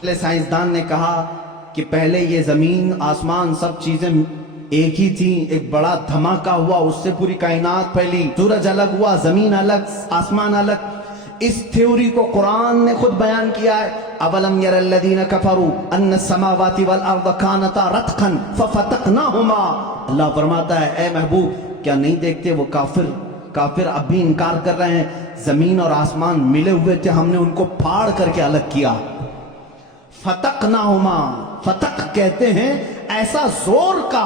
پہلے سائنسدان نے کہا کہ پہلے یہ زمین آسمان سب چیزیں ایک ہی تھی، ایک بڑا دھماکہ ہوا، اس سے پوری کائنات پھیلی، سورج الگ ہوا، زمین الگ، آسمان الگ۔ اس تھیوری کو قرآن نے خود بیان کیا ہے۔ اولم یر الذین کفروا ان السماوات والارض کانتا رتقا ففتقناہما۔ اللہ فرماتا ہے اے محبوب کیا نہیں دیکھتے وہ کافر اب بھی انکار کر رہے ہیں، زمین اور آسمان ملے ہوئے تھے، ہم نے ان کو پھاڑ کر کے الگ کیا۔ فتقناہما، فتق کہتے ہیں ایسا زور کا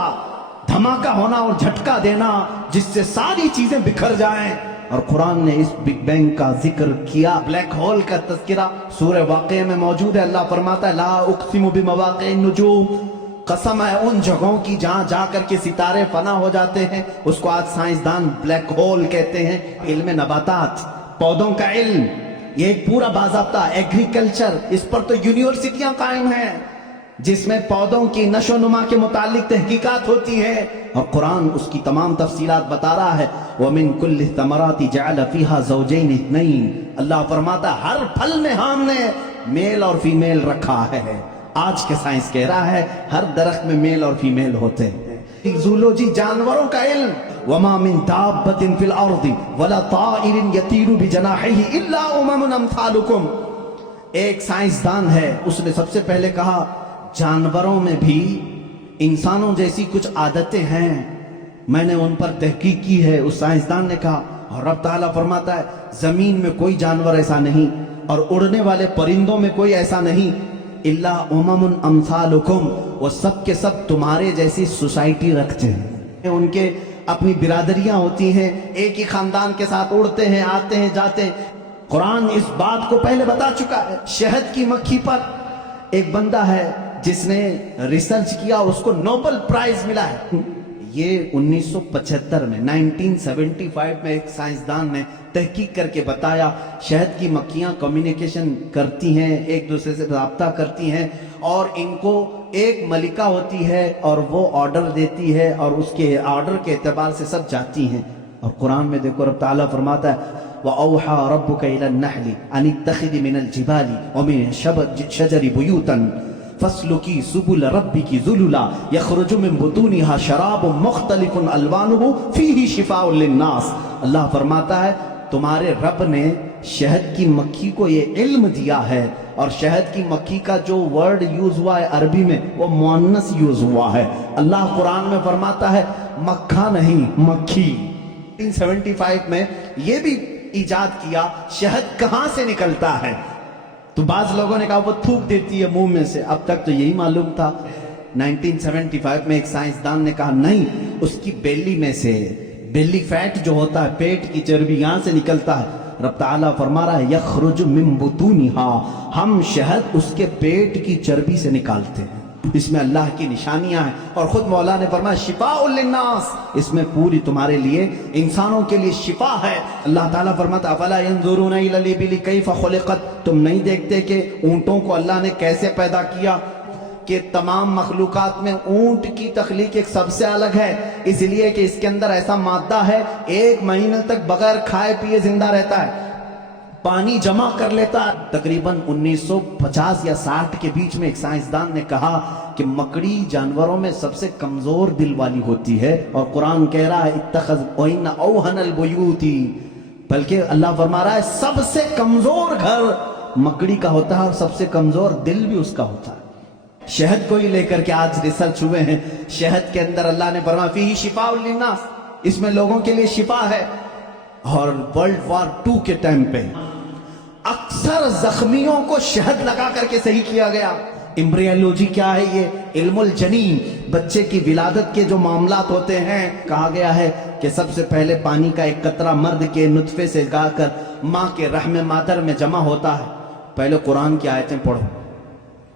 دھماکہ ہونا اور جھٹکا دینا جس سے ساری چیزیں بکھر جائیں۔ اور قرآن نے اس بگ بینگ کا ذکر کیا، بلیک ہول کا تذکرہ سورہ واقعہ میں موجود ہے۔ اللہ فرماتا ہے لا اقسم بمواقع النجوم، قسم ہے ان جگہوں کی جہاں جا کر کے ستارے فنا ہو جاتے ہیں، اس کو آج سائنسدان بلیک ہول کہتے ہیں۔ علم نباتات، پودوں کا علم، یہ ایک پورا باضابطہ ایگریکلچر، اس پر تو یونیورسٹیاں قائم ہیں جس میں پودوں کی نشو و نما کے متعلق تحقیقات ہوتی ہے، اور قرآن اس کی تمام تفصیلات بتا رہا ہے۔ وَمِن كُلِّ الثَّمَرَاتِ جَعَلَ فِيهَا زَوْجَيْنِ اثْنَيْنِ، اللہ فرماتا ہے ہر پھل میں ہم نے میل اور فیمیل رکھا ہے۔ آج کے سائنس کہہ رہا ہے ہر درخت میں میل اور فیمیل ہوتے ہیں۔ زولوجی، جانوروں کا علم، وَمَا مِن دَابَّةٍ فِي الْأَرْضِ وَلَا طَائِرٍ يَطِيرُ بِجَنَاحِهِ إِلَّا أُمَمٌ أَمْثَالُكُمْ۔ ایک سائنسدان ہے، اس نے سب سے پہلے کہا جانوروں میں بھی انسانوں جیسی کچھ عادتیں ہیں، میں نے ان پر تحقیق کی ہے۔ اس سائنسدان نے کہا، اور رب تعالیٰ فرماتا ہے زمین میں کوئی جانور ایسا نہیں اور اڑنے والے پرندوں میں کوئی ایسا نہیں، الا امم امثالکم، وہ سب کے سب تمہارے جیسی سوسائٹی رکھتے ہیں، ان کے اپنی برادریاں ہوتی ہیں، ایک ہی خاندان کے ساتھ اڑتے ہیں، آتے ہیں، جاتے ہیں۔ قرآن اس بات کو پہلے بتا چکا ہے۔ شہد کی مکھی پر ایک بندہ ہے جس نے ریسرچ کیا، اس کو نوبل پرائز ملا ہے۔ یہ 1975 میں 1975 میں ایک سائنسدان نے تحقیق کر کے بتایا شہد کی مکھیاں کمیونیکیشن کرتی ہیں، ایک دوسرے سے رابطہ کرتی ہیں، اور ان کو ایک ملکہ ہوتی ہے اور وہ آرڈر دیتی ہے اور اس کے آرڈر کے اعتبار سے سب جاتی ہیں۔ اور قرآن میں دیکھو رب تعالیٰ فرماتا ہے وَأَوْحَى رَبُّكَ إِلَى النَّحْلِ أَنِ اتَّخِذِ مِنَ الْجِبَالِ وَمِنَ الشَّجَرِ بُيُوتًا فَاسْلُكِي سُبُلَ رَبِّكِ ذُلُلًا يَخْرُجُ مِن بُطُونِهَا شَرَابٌ مُخْتَلِفٌ أَلْوَانُهُ فِيهِ شِفَاءٌ لِلنَّاسِ۔ اللہ فرماتا ہے تمہارے رب نے شہد کی مکھی کو یہ علم دیا ہے، اور شہد کی مکھی کا جو ورڈ یوز ہوا ہے عربی میں وہ مؤنث یوز ہوا ہے۔ اللہ قرآن میں فرماتا ہے مکھا نہیں، مکھی۔ 1975 میں یہ بھی ایجاد کیا شہد کہاں سے نکلتا ہے، تو بعض لوگوں نے کہا وہ تھوک دیتی ہے منہ میں سے، اب تک تو یہی معلوم تھا۔ 1975 میں ایک سائنسدان نے کہا نہیں، اس کی بیلی میں سے، بیلی فیٹ جو ہوتا ہے پیٹ کی چربی، یہاں سے نکلتا ہے۔ رب تعالیٰ فرما رہا ہے یخرج من بطونہا، ہم شہد اس کے پیٹ کی چربی سے نکالتے ہیں۔ اس میں اللہ کی نشانیاں ہیں، اور خود مولا نے فرمایا شفاء للناس، اس میں پوری تمہارے لیے، انسانوں کے لیے شفا ہے۔ اللہ تعالیٰ فرماتا افلا ينظرون الى الابل كيف خلقت، تم نہیں دیکھتے کہ اونٹوں کو اللہ نے کیسے پیدا کیا، کہ تمام مخلوقات میں اونٹ کی تخلیق ایک سب سے الگ ہے، اس لیے کہ اس کے اندر ایسا مادہ ہے 1 مہینے تک بغیر کھائے پیے زندہ رہتا ہے، پانی جمع کر لیتا ہے۔ تقریباً 1950 یا 60 کے بیچ میں ایک سائنسدان نے کہا کہ مکڑی جانوروں میں سب سے کمزور دل والی ہوتی ہے، اور قرآن کہہ رہا ہے اتخذ وَإِنَّ أَوْهَنَ الْبُيُوتِ، بلکہ اللہ فرما رہا ہے سب سے کمزور گھر مکڑی کا ہوتا ہے، اور سب سے کمزور دل بھی اس کا ہوتا ہے۔ شہد کو ہی لے کر کے آج ریسرچ ہوئے ہیں، شہد کے اندر اللہ نے فرمایا فیہ شفاء للناس، اس میں لوگوں کے لیے شفا ہے۔ اور ورلڈ وار 2 کے ٹائم پہ اکثر زخمیوں کو شہد لگا کر کے صحیح کیا گیا۔ امبریولوجی کیا ہے؟ یہ علم الجنین، بچے کی ولادت کے جو معاملات ہوتے ہیں، کہا گیا ہے کہ سب سے پہلے پانی کا ایک قطرہ مرد کے نطفے سے گا کر ماں کے رحم مادر میں جمع ہوتا ہے۔ پہلے قرآن کی آیتیں پڑھو،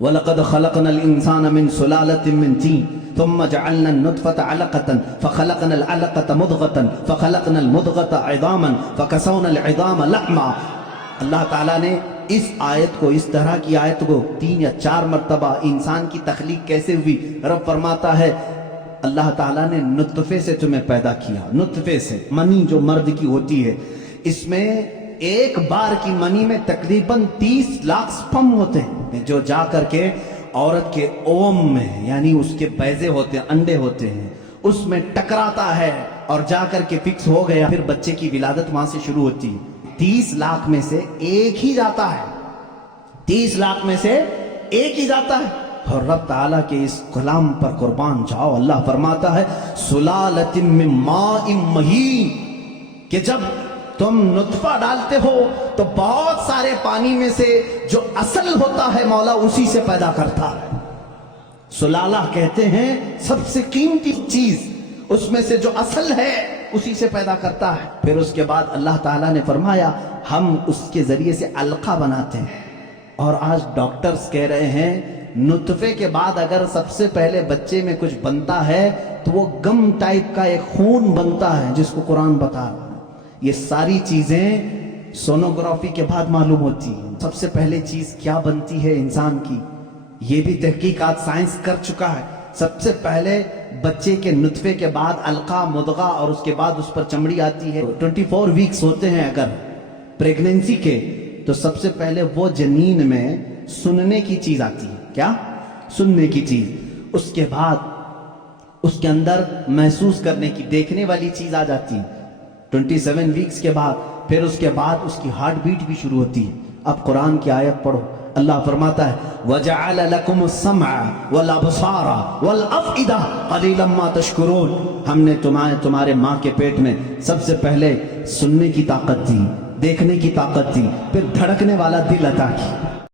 وَلَقَدْ خَلَقْنَا الْإِنسَانَ مِنْ سُلَالَةٍ مِنْ طِينٍ ثُمَّ جَعَلْنَا النُّطْفَةَ عَلَقَةً فَخَلَقْنَا الْعَلَقَةَ مُضْغَةً فَخَلَقْنَا الْمُضْغَةَ عِظَامًا فَكَسَوْنَا الْعِظَامَ لَحْمًا۔ اللہ تعالیٰ نے اس آیت کو، اس طرح کی آیت کو 3 یا 4 مرتبہ، انسان کی تخلیق کیسے ہوئی، رب فرماتا ہے اللہ تعالیٰ نے نطفے سے تمہیں پیدا کیا، نطفے سے، منی جو مرد کی ہوتی ہے، اس میں ایک بار کی منی میں تقریباً 30 لاکھ سپرم ہوتے ہیں۔ ہیں جو جا کر کے عورت کے اوم میں یعنی اس کے بیضے ہوتے ہیں انڈے ہوتے ہیں اس میں ٹکراتا ہے اور جا کر کے فکس ہو گیا پھر بچے کی ولادت وہاں سے شروع ہوتی ہے 30 لاکھ میں سے ایک ہی جاتا ہے 30 لاکھ میں سے ایک ہی جاتا ہے اور رب تعالیٰ کے اس کلام پر قربان جاؤ اللہ فرماتا ہے سلالۃ من ماء مہین کہ جب تم نطفہ ڈالتے ہو تو بہت سارے پانی میں سے جو اصل ہوتا ہے مولا اسی سے پیدا کرتا ہے سلالہ کہتے ہیں سب سے قیمتی چیز اس میں سے جو اصل ہے اسی سے پیدا کرتا ہے پھر اس کے بعد اللہ تعالیٰ نے فرمایا ہم اس کے ذریعے سے علقہ بناتے ہیں اور آج ڈاکٹرز کہہ رہے ہیں نطفے کے بعد اگر سب سے پہلے بچے میں کچھ بنتا ہے تو وہ گم ٹائپ کا ایک خون بنتا ہے جس کو قرآن بتا رہا ہے یہ ساری چیزیں سونوگرافی کے بعد معلوم ہوتی ہیں سب سے پہلے چیز کیا بنتی ہے انسان کی یہ بھی تحقیقات سائنس کر چکا ہے سب سے پہلے بچے کے نطفے کے بعد علقہ مضغہ اور اس کے بعد اس پر چمڑی آتی ہے 24 ویکس ہوتے ہیں اگر پریگننسی کے تو سب سے پہلے وہ جنین میں سننے کی چیز آتی ہے کیا سننے کی چیز اس کے بعد اس کے اندر محسوس کرنے کی دیکھنے والی چیز آ جاتی ہے 27 ویکس کے بعد پھر اس کے بعد اس کی ہارٹ بیٹ بھی شروع ہوتی ہے اب قرآن کی آیت پڑھو اللہ فرماتا ہے وَجَعَلَ لَكُمُ السَّمْعَ وَالْأَبْصَارَ وَالْأَفْئِدَةَ قَلِيلًا مَا تَشْكُرُونَ ہم نے تمہارے ماں کے پیٹ میں سب سے پہلے سننے کی طاقت دی دیکھنے کی طاقت دی پھر دھڑکنے والا دل عطا کی